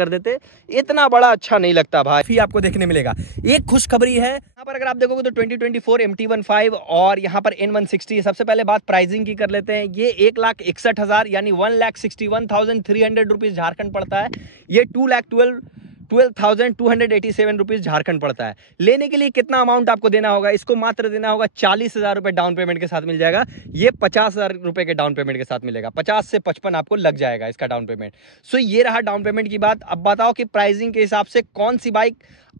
कर देते, इतना बड़ा अच्छा नहीं लगता भाई। फिर आपको देखने मिलेगा। एक खुशखबरी है यहाँ पर, अगर आप देखोगे तो 2024 MT15 और यहाँ पर N160। सबसे पहले बात प्राइसिंग की कर लेते हैं। ये 1,61,000 यानी 1,61,300 रुपीज झारखंड पड़ता है। ये 2,12,287 रुपीज झारखंड पड़ता है। लेने के लिए कितना अमाउंट आपको देना होगा? इसको मात्र देना होगा 40,000 रुपए डाउन पेमेंट के साथ मिल जाएगा। ये 50,000 रुपए के डाउन पेमेंट के साथ मिलेगा। 50 से 55 आपको लग जाएगा इसका डाउन पेमेंट। सो ये रहा डाउन पेमेंट की बात। अब बताओ कि प्राइसिंग के हिसाब से कौन सी बाइक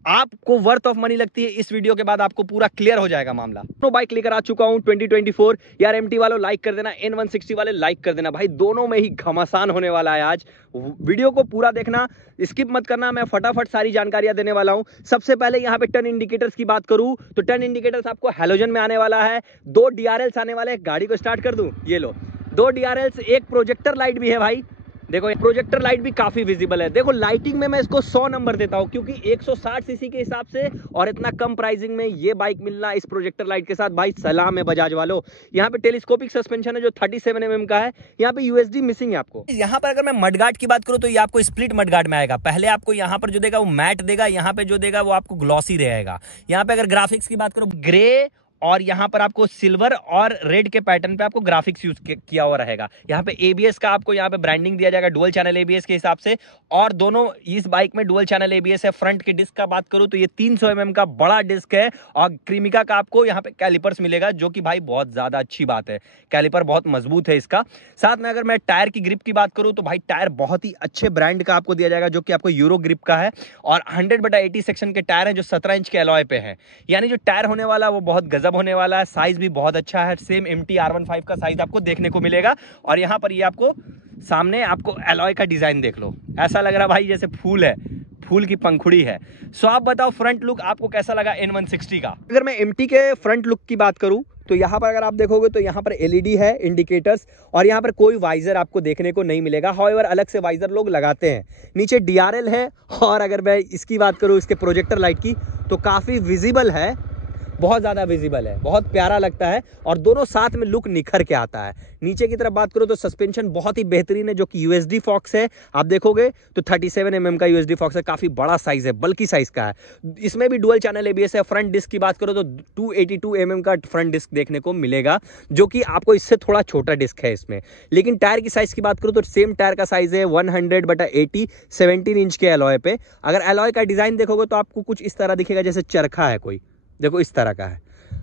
आपको वर्थ ऑफ मनी लगती है। इस वीडियो के बाद आपको पूरा क्लियर हो जाएगा मामला। दोनों बाइक लेकर आ चुका हूं 2024। यार MT वालों लाइक कर देना, N160 वाले लाइक कर देना भाई, दोनों में ही घमासान होने वाला है आज। वीडियो को पूरा देखना, स्किप मत करना। मैं फटाफट सारी जानकारियां देने वाला हूं। सबसे पहले यहां पे टर्न इंडिकेटर्स की बात करूं तो टर्न इंडिकेटर्स आपको हैलोजन में आने वाला है। 2 DRLs आने वाले हैं। गाड़ी को स्टार्ट कर दूं, ये लो 2 DRLs, एक प्रोजेक्टर लाइट भी है भाई। देखो प्रोजेक्टर लाइट भी काफी विजिबल है। देखो लाइटिंग में मैं इसको 100 नंबर देता हूं, क्योंकि 160 सीसी के हिसाब से और इतना कम प्राइसिंग में ये बाइक मिलना इस प्रोजेक्टर लाइट के साथ, भाई सलाम है बजाज वालों। यहाँ पे टेलीस्कोपिक सस्पेंशन है जो 37 mm का है। यहाँ पे USD मिसिंग है आपको। यहाँ पर अगर मैं मडगार्ड की बात करूँ तो ये आपको स्प्लिट मडगार्ड में आएगा। पहले आपको यहाँ पर जो देगा वो मैट देगा, यहाँ पे जो देगा वो आपको ग्लॉसी रहेगा। यहाँ पे अगर ग्राफिक्स की बात करूँ, ग्रे और यहाँ पर आपको सिल्वर और रेड के पैटर्न पे आपको ग्राफिक्स यूज किया हुआ रहेगा। यहाँ पे ABS का आपको यहाँ पे ब्रांडिंग दिया जाएगा डुअल चैनल ABS के हिसाब से, और दोनों इस बाइक में डुअल चैनल ABS है। फ्रंट के डिस्क का बात करूँ तो ये 300 mm का बड़ा डिस्क है, और क्रीमिका का आपको यहाँ पे कैलिपर्स मिलेगा, जो कि भाई बहुत ज्यादा अच्छी बात है। कैलिपर बहुत मजबूत है इसका। साथ में अगर मैं टायर की ग्रिप की बात करूँ तो भाई टायर बहुत ही अच्छे ब्रांड का आपको दिया जाएगा, जो कि आपको यूरो ग्रिप का है, और 100/80 सेक्शन के टायर है जो 17 इंच के अलॉय पे है। यानी जो टायर होने वाला है वो बहुत गजब होने वाला है। साइज भी बहुत अच्छा है, सेम MT R15 का साइज आपको देखने को मिलेगा। और यहाँ पर ये आपको सामने आपको अलॉय का डिजाइन देख लो, ऐसा लग रहा भाई जैसे फूल है, फूल की पंखुड़ी है। सो आप बताओ फ्रंट लुक आपको कैसा लगा N160 का। अगर मैं MT के फ्रंट लुक की बात करूं तो यहाँ पर अगर आप देखोगे तो यहाँ पर LED है, इंडिकेटर्स, और यहाँ पर कोई वाइजर आपको देखने को नहीं मिलेगा। हाउएवर अलग से वाइजर लोग लगाते हैं। नीचे DRL है, और अगर मैं इसकी बात करूँ इसके प्रोजेक्टर लाइट की तो काफी विजिबल है, बहुत ज़्यादा विजिबल है, बहुत प्यारा लगता है, और दोनों साथ में लुक निखर के आता है। नीचे की तरफ बात करो तो सस्पेंशन बहुत ही बेहतरीन है, जो कि USD फॉक्स है। आप देखोगे तो 37 mm का USD फॉक्स है, काफ़ी बड़ा साइज है, बल्कि साइज का है। इसमें भी डुअल चैनल ABS है। फ्रंट डिस्क की बात करो तो 282 mm का फ्रंट डिस्क देखने को मिलेगा, जो कि आपको इससे थोड़ा छोटा डिस्क है इसमें। लेकिन टायर की साइज की बात करो तो सेम टायर का साइज है 100/80 17 इंच के अलॉय पे। अगर अलॉय का डिज़ाइन देखोगे तो आपको कुछ इस तरह दिखेगा जैसे चरखा है कोई, देखो इस तरह का है।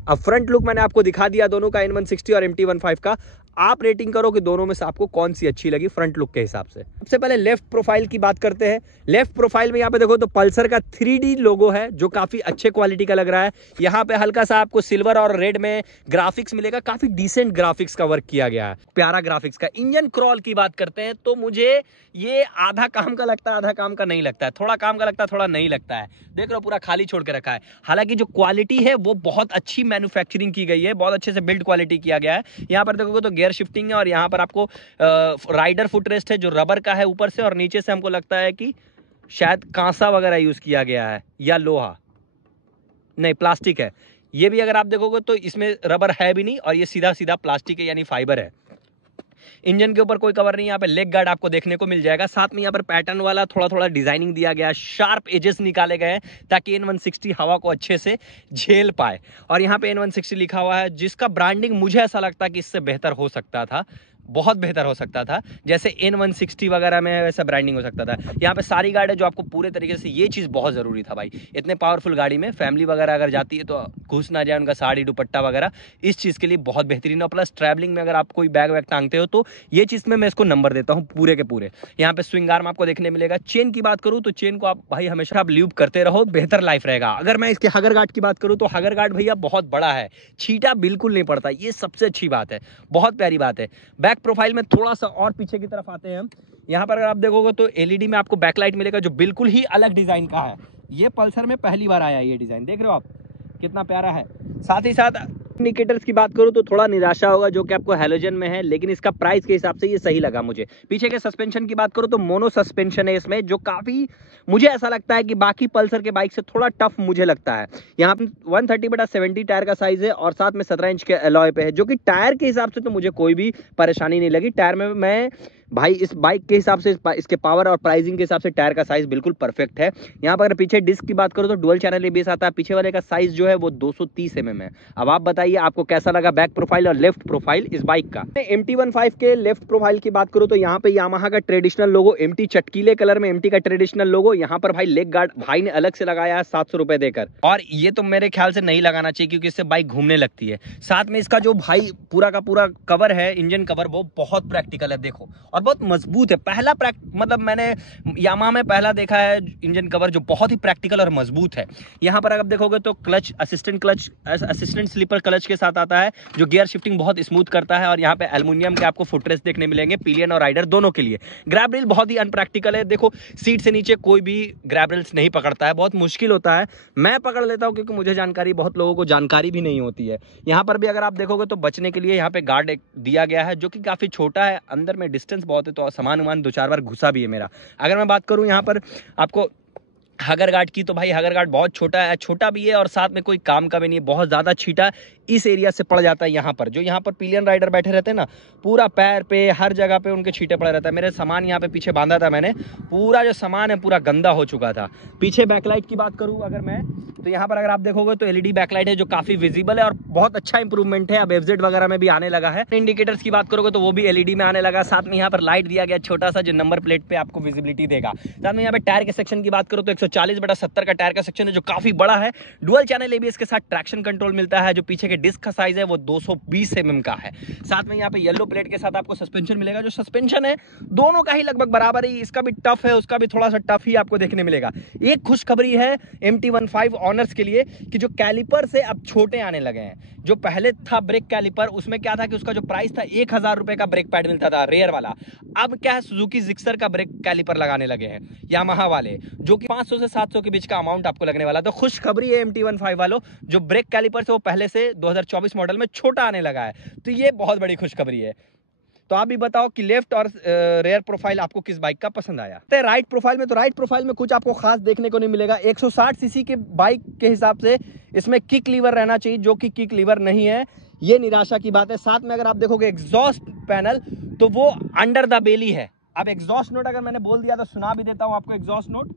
अब फ्रंट लुक मैंने आपको दिखा दिया दोनों का, N160 और MT15 का। आप रेटिंग करो कि दोनों में से आपको कौन सी अच्छी लगी फ्रंट लुक के हिसाब से। सबसे पहले लेफ्ट प्रोफाइल की बात करते हैं। लेफ्ट प्रोफाइल में यहाँ पे देखो तो पल्सर का 3D लोगो है, जो काफी अच्छे क्वालिटी का लग रहा है। यहाँ पे हल्का सा आपको सिल्वर और रेड में ग्राफिक्स मिलेगा, काफी डिसेंट ग्राफिक्स का वर्क किया गया है, प्यारा ग्राफिक्स का। इंजन क्रॉल की बात करते हैं तो मुझे ये आधा काम का लगता है, आधा काम का नहीं लगता है। थोड़ा काम का लगता है, थोड़ा नहीं लगता है। देख लो पूरा खाली छोड़ के रखा है। हालांकि जो क्वालिटी है वो बहुत अच्छी मैन्युफैक्चरिंग की गई है, बहुत अच्छे से बिल्ड क्वालिटी किया गया है। यहाँ पर देखोगे तो गियर शिफ्टिंग है, और यहाँ पर आपको राइडर फुटरेस्ट है जो रबर का है ऊपर से, और नीचे से हमको लगता है कि शायद कांसा वगैरह यूज किया गया है, या लोहा, नहीं प्लास्टिक है। ये भी अगर आप देखोगे तो इसमें रबर है भी नहीं, और ये सीधा सीधा प्लास्टिक है, यानी फाइबर है। इंजन के ऊपर कोई कवर नहीं। यहाँ पे लेग गार्ड आपको देखने को मिल जाएगा। साथ में यहाँ पर पैटर्न वाला थोड़ा थोड़ा डिजाइनिंग दिया गया है, शार्प एजेस निकाले गए हैं ताकि N160 हवा को अच्छे से झेल पाए। और यहाँ पे N160 लिखा हुआ है, जिसका ब्रांडिंग मुझे ऐसा लगता है कि इससे बेहतर हो सकता था, बहुत बेहतर हो सकता था। जैसे N160 वगैरह में वैसा ब्रांडिंग हो सकता था। यहाँ पे सारी गार्ड है जो आपको पूरे तरीके से, ये चीज़ बहुत ज़रूरी था भाई। इतने पावरफुल गाड़ी में फैमिली वगैरह अगर जाती है तो घुस ना जाए उनका साड़ी दुपट्टा वगैरह, इस चीज़ के लिए बहुत बेहतरीन है। प्लस ट्रैवलिंग में अगर आप कोई बैग वैग टांगते हो तो ये चीज़ में मैं इसको नंबर देता हूँ पूरे के पूरे। यहाँ पे स्विंग आर्म आपको देखने मिलेगा। चेन की बात करूँ तो चेन को आप भाई हमेशा आप ल्यूब करते रहो, बेहतर लाइफ रहेगा। अगर मैं इसके हगर गार्ड की बात करूँ तो हगर गार्ड भैया बहुत बड़ा है, छींटा बिल्कुल नहीं पड़ता, ये सबसे अच्छी बात है, बहुत प्यारी बात है। बैक प्रोफाइल में थोड़ा और पीछे की तरफ आते हैं हम। यहाँ पर अगर आप देखोगे तो LED में आपको बैकलाइट मिलेगा, जो बिल्कुल ही अलग डिजाइन का है। ये पल्सर में पहली बार आया ये डिजाइन, देख रहे हो आप कितना प्यारा है। साथ ही साथ इंडिकेटर्स की बात करूं तो थोड़ा निराशा होगा, जो कि आपको हैलोजन में है, लेकिन इसका प्राइस के हिसाब से ये सही लगा मुझे। पीछे के सस्पेंशन की बात करूं तो मोनो सस्पेंशन है इसमें, जो काफी मुझे ऐसा लगता है कि बाकी पल्सर के बाइक से थोड़ा टफ मुझे लगता है। यहाँ पे 130/70 टायर का साइज है, और साथ में 17 इंच के अलॉय पे है, जो कि टायर के हिसाब से तो मुझे कोई भी परेशानी नहीं लगी। टायर में मैं भाई इस बाइक के हिसाब से, इसके पावर और प्राइसिंग के हिसाब से टायर का साइज बिल्कुल परफेक्ट है। यहाँ पर अगर पीछे डिस्क की बात करो तो डुअल चैनल एबीएस आता है। पीछे वाले का साइज जो है वो 230 mm है। अब आप बताइए आपको कैसा लगा बैक प्रोफाइल और लेफ्ट प्रोफाइल इस बाइक का। MT-15 के लेफ्ट प्रोफाइल की बात करूं तो यहाँ पे यामाहा का ट्रेडिशनल लोगो, MT चटकीले कलर में MT का ट्रेडिशनल लोगो। यहाँ पर भाई लेग गार्ड भाई ने अलग से लगाया है 700 रुपए देकर, और ये तो मेरे ख्याल से नहीं लगाना चाहिए क्योंकि इससे बाइक घूमने लगती है। साथ में इसका जो भाई पूरा का पूरा कवर है, इंजन कवर, वो बहुत प्रैक्टिकल है देखो, और बहुत मजबूत है। पहला मतलब मैंने यामाहा में पहला देखा है इंजन कवर जो बहुत ही प्रैक्टिकल और मजबूत है। यहाँ पर अगर देखोगे तो क्लच असिस्टेंट स्लीपर क्लच के साथ आता है जो गियर शिफ्टिंग बहुत स्मूथ करता है, और यहाँ पे एल्युमिनियम के आपको फुटरेस्ट देखने मिलेंगे पिलियन और राइडर दोनों के लिए। ग्रैब रेल बहुत ही अनप्रैक्टिकल है, देखो सीट से नीचे कोई भी ग्रैब रेल्स नहीं पकड़ता है, बहुत मुश्किल होता है। मैं पकड़ लेता हूँ क्योंकि मुझे जानकारी, बहुत लोगों को जानकारी भी नहीं होती है। यहाँ पर भी अगर आप देखोगे तो बचने के लिए यहाँ पे गार्ड दिया गया है जो कि काफी छोटा है, अंदर में डिस्टेंस बहुत है तो सामान वामान 2-4 बार घुसा भी है मेरा। अगर मैं बात करूँ यहाँ पर आपको हगर गार्ड की, तो भाई हगर गार्ड बहुत छोटा भी है और साथ में कोई काम का भी नहीं है, बहुत ज़्यादा छीटा इस एरिया से पड़ जाता है। यहाँ पर जो यहाँ पर पिलियन राइडर बैठे रहते हैं ना, पूरा पैर पे हर जगह पे उनके छींटे पड़े रहता है। मेरे सामान यहाँ पे पीछे बांधा था मैंने, पूरा जो सामान है पूरा गंदा हो चुका था। पीछे बैकलाइट की बात करूँ अगर मैं, तो यहाँ पर अगर आप देखोगे तो LED बैकलाइट है जो काफ़ी विजिबल है और बहुत अच्छा इंप्रूवमेंट है। अब FZ वगैरह में भी आने लगा है। इंडिकेटर्स की बात करोगे तो वो भी LED में आने लगा। साथ में यहाँ पर लाइट दिया गया छोटा सा जो नंबर प्लेट पे आपको विजिबिलिटी देगा। साथ में यहाँ पे टायर के सेक्शन की बात करो तो 140/70 का टायर का सेक्शन है जो काफी बड़ा है। डुअल चैनल ABS के साथ ट्रैक्शन कंट्रोल मिलता है। जो पीछे के डिस्क का साइज है वो 220 mm का है। साथ में यहाँ पे येलो प्लेट के साथ आपको सस्पेंशन मिलेगा। जो सस्पेंशन है दोनों का ही लगभग बराबर ही, इसका भी टफ है उसका भी थोड़ा सा टफ ही आपको देखने मिलेगा। एक खुशखबरी है MT-15 ऑनर्स के लिए कि जो कैलिपर से अब छोटे आने लगे हैं। जो पहले था ब्रेक कैलिपर, उसमें क्या था कि उसका जो प्राइस था 1000 रुपए का ब्रेक पैड मिलता था रेयर वाला। अब क्या है, सुजुकी जिक्सर का ब्रेक कैलिपर लगाने लगे हैं यामाहा वाले, जो कि 500 से 700 के बीच का अमाउंट आपको लगने वाला। तो खुशखबरी है MT-15 वालों, जो ब्रेक कैलिपर से वो पहले से 2024 मॉडल में छोटा आने लगा है, तो ये बहुत बड़ी खुशखबरी है। तो आप भी बताओ कि लेफ्ट और रेयर प्रोफाइल आपको किस बाइक का पसंद आया। तो राइट प्रोफाइल में, तो राइट प्रोफाइल में कुछ आपको खास देखने को नहीं मिलेगा। 160 सीसी के बाइक के हिसाब से इसमें किक लीवर रहना चाहिए, जो कि किक लीवर नहीं है, ये निराशा की बात है। साथ में अगर आप देखोगे एग्जॉस्ट पैनल तो वो अंडर द बेली है। अब एग्जॉस्ट नोट अगर मैंने बोल दिया तो सुना भी देता हूं आपको exhaust note.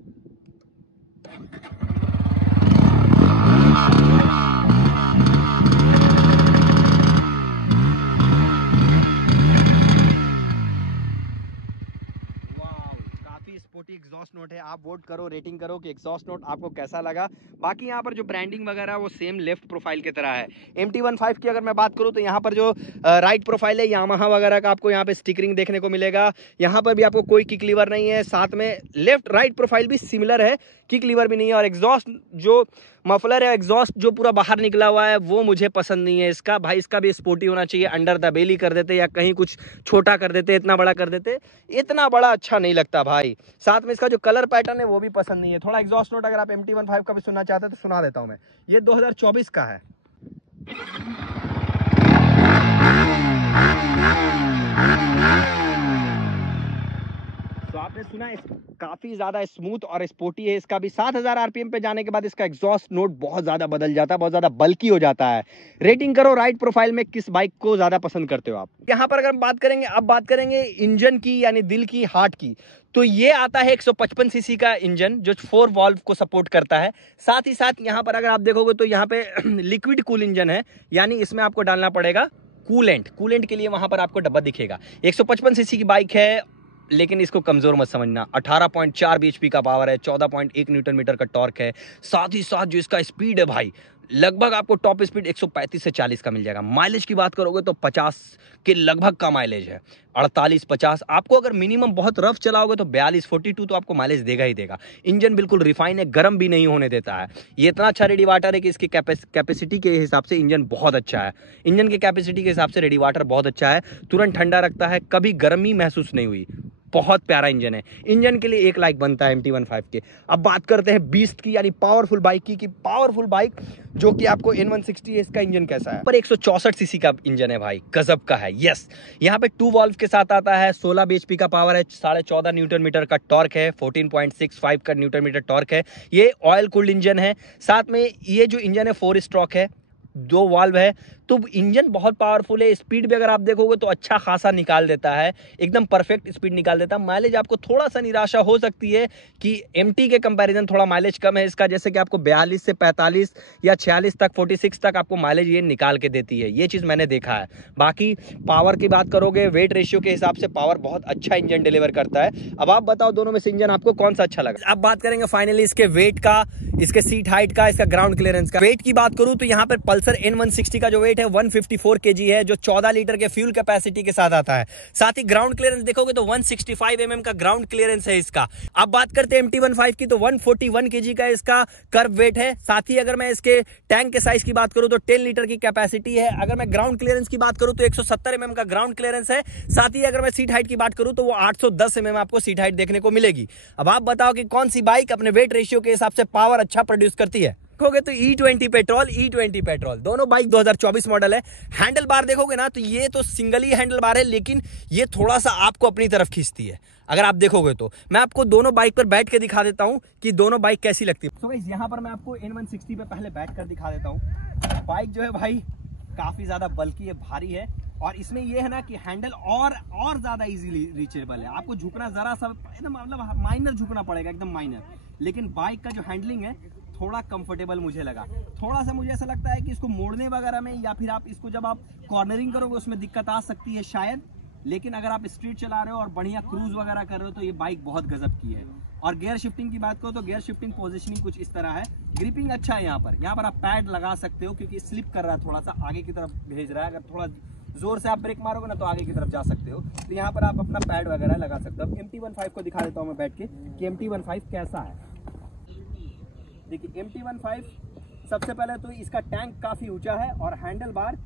Sporty exhaust note है। आप वोट करो, रेटिंग करो कि एग्जॉस्ट नोट आपको कैसा लगा। बाकी यहाँ पर जो ब्रांडिंग वगैरह वो सेम लेफ्ट प्रोफाइल की तरह है। MT-15 की अगर मैं बात करूँ तो यहाँ पर जो राइट प्रोफाइल है यामाहा वगैरह का आपको यहाँ पे स्टिकरिंग देखने को मिलेगा। यहाँ पर भी आपको कोई किक लीवर नहीं है। साथ में लेफ्ट राइट प्रोफाइल भी सिमिलर है, किक लीवर भी नहीं है। और एग्जॉस्ट जो मफलर है, एग्जॉस्ट जो पूरा बाहर निकला हुआ है, वो मुझे पसंद नहीं है इसका। भाई इसका भी स्पोर्टी होना चाहिए, अंडर द बेली कर देते या कहीं कुछ छोटा कर देते, इतना बड़ा कर देते, इतना बड़ा अच्छा नहीं लगता भाई। साथ में इसका जो कलर पैटर्न है वो भी पसंद नहीं है। थोड़ा एग्जॉस्ट नोट अगर आप MT-15 का भी सुनना चाहते हैं तो सुना देता हूं मैं। ये 2024 का है। तो आपने सुना काफी ज्यादा स्मूथ और स्पोर्टी है। इसका भी 7000 RPM पे जाने के बाद इसका एग्जॉस्ट नोट बहुत ज्यादा बदल जाता है, बहुत ज्यादा बल्की हो जाता है। रेटिंग करो राइट प्रोफाइल में किस बाइक को ज्यादा पसंद करते हो आप। यहाँ पर अगर बात करेंगे, अब बात करेंगे इंजन की, यानी दिल की, हार्ट की, तो ये आता है 155 सीसी का इंजन जो 4 वॉल्व को सपोर्ट करता है। साथ ही साथ यहाँ पर अगर आप देखोगे तो यहाँ पे लिक्विड कूल इंजन है, यानी इसमें आपको डालना पड़ेगा कूलेंट के लिए वहां पर आपको डब्बा दिखेगा। 155 सीसी की बाइक है, लेकिन इसको कमजोर मत समझना। 18.4 bhp का पावर है, 14.1 न्यूटन मीटर का टॉर्क है। साथ ही साथ जो इसका स्पीड है भाई, लगभग आपको टॉप स्पीड 135 से 40 का मिल जाएगा। माइलेज की बात करोगे तो 50 के लगभग का माइलेज है, 48-50। आपको अगर मिनिमम बहुत रफ चलाओगे तो 42-42 तो आपको माइलेज देगा ही देगा। इंजन बिल्कुल रिफाइन है, गर्म भी नहीं होने देता है। ये इतना अच्छा रेडी वाटर है कि इसकी कैपेसिटी के हिसाब से इंजन बहुत अच्छा है। इंजन के कैपेसिटी के हिसाब से रेडी वाटर बहुत अच्छा है, तुरंत ठंडा रखता है, कभी गर्मी महसूस नहीं हुई। बहुत प्यारा इंजन है। इंजन के लिए 1 लाइक बनता है MT-15 के। अब बात करते हैं बीस्ट की, यानी पावरफुल बाइक की, पावरफुल बाइक जो कि आपको N160 है। इसका इंजन कैसा है? पर 164 सीसी का इंजन है भाई, गजब का है। यस, यहाँ पे 2 वॉल्व के साथ आता है, 16 bhp का पावर है, 14.5 न्यूटन मीटर का टॉर्क है, 14.65 का न्यूटन मीटर टॉर्क है। ये ऑयल कूल्ड इंजन है। साथ में ये जो इंजन है 4 स्ट्रोक है, 2 वाल्व है, तो इंजन बहुत पावरफुल है। स्पीड भी अगर आप देखोगे तो अच्छा खासा निकाल देता है, एकदम परफेक्ट स्पीड निकाल देता है। माइलेज आपको थोड़ा सा निराशा हो सकती है कि MT के कंपैरिजन थोड़ा माइलेज कम है इसका, जैसे कि आपको 42 से 45 या 46 तक 46 तक आपको माइलेज ये निकाल के देती है, ये चीज़ मैंने देखा है। बाकी पावर की बात करोगे, वेट रेशियो के हिसाब से पावर बहुत अच्छा इंजन डिलीवर करता है। अब आप बताओ दोनों में से इंजन आपको कौन सा अच्छा लगा। अब बात करेंगे फाइनली इसके वेट का, इसके सीट हाइट का, इसका ग्राउंड क्लियरेंस का। वेट की बात करूं तो यहाँ पर पल्सर N160 का जो वेट है 154 kg है, जो 14 लीटर के फ्यूल कैपेसिटी के साथ आता है। साथ ही ग्राउंड क्लियरेंस देखोगे तो 165 mm का ग्राउंड क्लियरेंस है इसका। अब बात करते हैं MT15 की, तो 141 kg का इसका कर्व वेट है। साथ ही अगर मैं इसके टैंक के साइज की बात करूं तो 10 लीटर की कैपेसिटी है। अगर मैं ग्राउंड क्लियरेंस की बात करूं तो 170 mm का ग्राउंड क्लियरेंस है। साथ ही अगर मैं सीट हाइट की बात करूं तो वो 810 mm आपको सीट हाइट देखने को मिलेगी। अब आप बताओ कि कौन सी बाइक अपने वेट रेशियो के हिसाब से पावर अच्छा प्रोड्यूस करती है। देखोगे तो E20 पेट्रोल, E20 पेट्रोल, दोनों बाइक 2024 मॉडल है। हैंडल बार देखोगे ना तो ये तो सिंगल ही हैंडल बार है, लेकिन ये थोड़ा सा आपको अपनी तरफ खींचती है। अगर आप देखोगे तो मैं आपको दोनों बाइक पर बैठ के दिखा देता हूं कि दोनों बाइक कैसी लगती है। तो गाइस यहाँ पर मैं आपको N160 पे पहले बैठ कर दिखा देता हूँ। बाइक जो है भाई काफी ज्यादा बल्कि है, भारी है, और इसमें ये है ना कि हैंडल और ज्यादा इजीली रीचेबल है। आपको झुकना जरा सा एकदम मतलब माइनर झुकना पड़ेगा, एकदम माइनर, लेकिन बाइक का जो हैंडलिंग है थोड़ा कंफर्टेबल मुझे लगा। थोड़ा सा मुझे ऐसा लगता है कि इसको मोड़ने वगैरह में या फिर आप इसको जब आप कॉर्नरिंग करोगे उसमें दिक्कत आ सकती है शायद, लेकिन अगर आप स्ट्रीट चला रहे हो और बढ़िया क्रूज वगैरह कर रहे हो तो ये बाइक बहुत गजब की है। और गियर शिफ्टिंग की बात करो तो गियर शिफ्टिंग पोजीशनिंग कुछ इस तरह है। ग्रिपिंग अच्छा है यहाँ पर आप पैड लगा सकते हो क्योंकि स्लिप कर रहा है, थोड़ा सा आगे की तरफ भेज रहा है। अगर थोड़ा जोर से आप ब्रेक मारोगे ना तो आगे की तरफ जा सकते हो, तो यहाँ पर आप अपना पैड वगैरह लगा सकते हो। MT15 को दिखा देता हूँ मैं बैठ के कि MT15 कैसा है। देखिए MT15 सबसे पहले तो इसका टैंक काफी ऊंचा है और हैंडल बार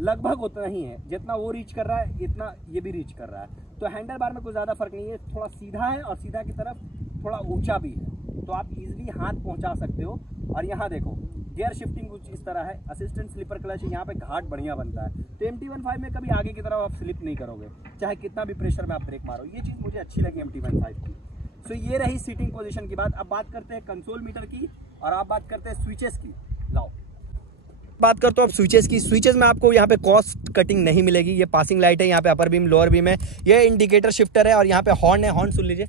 लगभग उतना ही है, जितना वो रीच कर रहा है इतना ये भी रीच कर रहा है। तो हैंडल बार में कोई ज्यादा फर्क नहीं है, थोड़ा सीधा है और सीधा की तरफ थोड़ा ऊंचा भी है, तो आप इजीली हाथ पहुंचा सकते हो। और यहाँ देखो गियर शिफ्टिंग कुछ इस तरह है, असिस्टेंट स्लीपर क्लच, यहाँ पे घाट बढ़िया बनता है। तो MT15 में कभी आगे की तरफ आप स्लिप नहीं करोगे, चाहे कितना भी प्रेशर में आप ब्रेक मारो। ये चीज मुझे अच्छी लगी MT15 की। सो ये रही सीटिंग पोजीशन की बात। अब बात करते हैं कंसोल मीटर की और आप बात करते हैं स्विचेस की। लाओ बात करते हो अब स्विचेस की। स्विचेस में आपको यहाँ पे कॉस्ट कटिंग नहीं मिलेगी। ये पासिंग लाइट है, यहाँ पे अपर बीम लोअर बीम है, ये इंडिकेटर शिफ्टर है और यहाँ पे हॉर्न है। हॉर्न सुन लीजिए,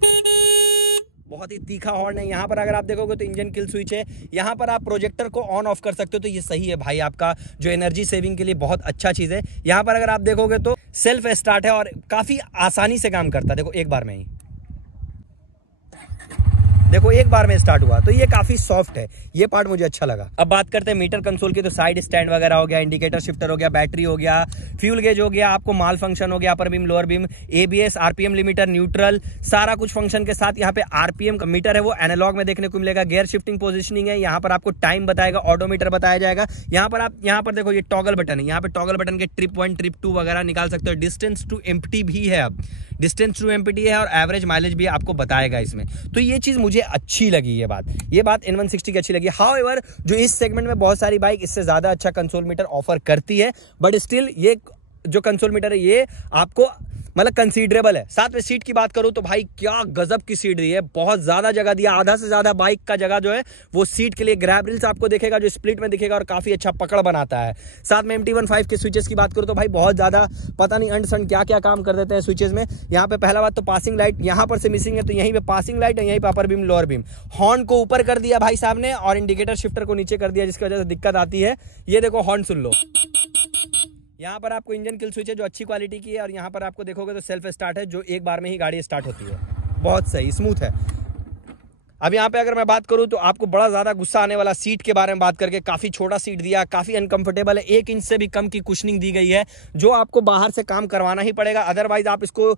बहुत ही तीखा हॉर्न है। यहाँ पर अगर आप देखोगे तो इंजन किल स्विच है, यहाँ पर आप प्रोजेक्टर को ऑन ऑफ कर सकते हो। तो ये सही है भाई, आपका जो एनर्जी सेविंग के लिए बहुत अच्छा चीज़ है। यहाँ पर अगर आप देखोगे तो सेल्फ स्टार्ट है और काफ़ी आसानी से काम करता है। देखो एक बार में ही, देखो एक बार में स्टार्ट हुआ, तो ये काफी सॉफ्ट है, ये पार्ट मुझे अच्छा लगा। अब बात करते हैं मीटर कंसोल की, तो साइड स्टैंड वगैरह हो गया, इंडिकेटर शिफ्टर हो गया, बैटरी हो गया, फ्यूल गेज हो गया, आपको माल फंक्शन हो गया, upper beam lower beam, ABS, RPM limiter, neutral, सारा कुछ फंक्शन के साथ। यहाँ पे RPM का मीटर है वो एनालॉग में देखने को मिलेगा। गियर शिफ्टिंग पोजिशनिंग है, यहाँ पर आपको टाइम बताएगा, ऑडोमीटर बताया जाएगा। यहाँ पर देखो ये टॉगल बटन है, यहाँ पे टॉगल बटन के ट्रिप 1 ट्रिप 2 वगैरह निकाल सकते हो। डिस्टेंस टू एम्प्टी भी है, अब डिस्टेंस टू एम्प्टी है और एवरेज माइलेज भी आपको बताएगा इसमें। तो ये चीज मुझे अच्छी लगी, ये बात N160 की अच्छी लगी। हाउएवर जो इस सेगमेंट में बहुत सारी बाइक इससे ज्यादा अच्छा कंसोल मीटर ऑफर करती है, बट स्टिल ये जो कंसोल मीटर है ये आपको मतलब कंसीडरेबल है। साथ में सीट की बात करूं तो भाई क्या गजब की सीट दी है, बहुत ज्यादा जगह दिया, आधा से ज्यादा बाइक का जगह जो है वो सीट के लिए। ग्रैब रिल्स आपको दिखेगा जो स्प्लिट में दिखेगा और काफी अच्छा पकड़ बनाता है। साथ में MT15 के स्विचेस की बात करूं तो भाई बहुत ज्यादा पता नहीं अंड संड क्या क्या काम कर देते हैं स्विचेस में। यहाँ पे पहला बात तो पासिंग लाइट यहाँ पर से मिसिंग है, तो यहीं पे पासिंग लाइट है, यहीं पे अपर बीम लोअर बीम। हॉर्न को ऊपर कर दिया भाई साहब ने और इंडिकेटर शिफ्टर को नीचे कर दिया, जिसकी वजह से दिक्कत आती है। ये देखो हॉर्न सुन लो, यहाँ पर आपको इंजन किल स्विच है जो अच्छी क्वालिटी की है और यहाँ पर आपको देखोगे तो सेल्फ स्टार्ट है, जो एक बार में ही गाड़ी स्टार्ट होती है, बहुत सही स्मूथ है। अब यहाँ पे अगर मैं बात करूँ तो आपको बड़ा ज़्यादा गुस्सा आने वाला सीट के बारे में बात करके, काफ़ी छोटा सीट दिया, काफ़ी अनकंफर्टेबल है। 1 इंच से भी कम की कुशनिंग दी गई है, जो आपको बाहर से काम करवाना ही पड़ेगा। अदरवाइज आप इसको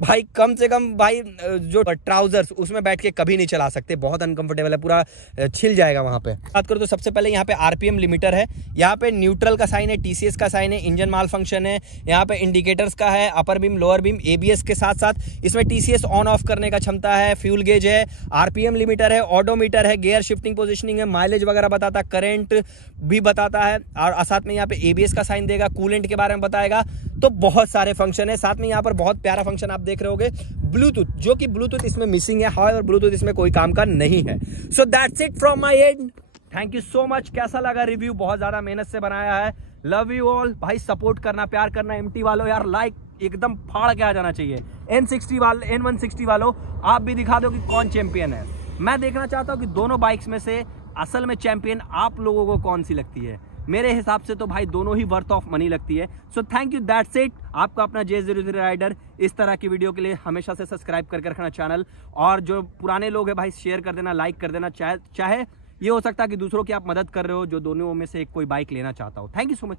भाई कम से कम भाई जो ट्राउजर्स उसमें बैठ के कभी नहीं चला सकते, बहुत अनकंफर्टेबल है, पूरा छिल जाएगा वहाँ पे। बात करो तो सबसे पहले यहाँ पे RPM लिमिटर है, यहाँ पे न्यूट्रल का साइन है, TCS का साइन है, इंजन माल फंक्शन है, यहाँ पे इंडिकेटर्स का है, अपर बीम लोअर बीम, ABS के साथ साथ इसमें TCS ऑन ऑफ करने का क्षमता है, फ्यूल गेज है, RPM लिमिटर है, ऑडोमीटर है, गियर शिफ्टिंग पोजिशनिंग है, माइलेज वगैरह बताता है, करेंट भी बताता है और साथ में यहाँ पे ABS का साइन देगा, कूलेंट के बारे में बताएगा। तो बहुत सारे फंक्शन है। साथ में यहाँ पर बहुत प्यारा फंक्शन आप देख रहे होगे, ब्लूटूथ, जो कि ब्लूटूथ इसमें मिसिंग है, और ब्लूटूथ इसमें कोई काम का नहीं है। So that's it from my and. Thank you so much. कैसा लगा रिव्यू? बहुत ज्यादा मेहनत से बनाया है। लव यू ऑल भाई, सपोर्ट करना, प्यार करना। MT वालों यार लाइक एकदम फाड़ के आ जाना चाहिए। N160 वालों आप भी दिखा दो कि कौन चैंपियन है। मैं देखना चाहता हूं कि दोनों बाइक्स में से असल में चैंपियन आप लोगों को कौन सी लगती है। मेरे हिसाब से तो भाई दोनों ही वर्थ ऑफ मनी लगती है। So thank you, that's it. आपका अपना J00 राइडर। इस तरह की वीडियो के लिए हमेशा से सब्सक्राइब करके रखना चैनल, और जो पुराने लोग हैं भाई शेयर कर देना, लाइक कर देना। चाहे ये हो सकता है कि दूसरों की आप मदद कर रहे हो जो दोनों में से एक कोई बाइक लेना चाहता हो। Thank you so much.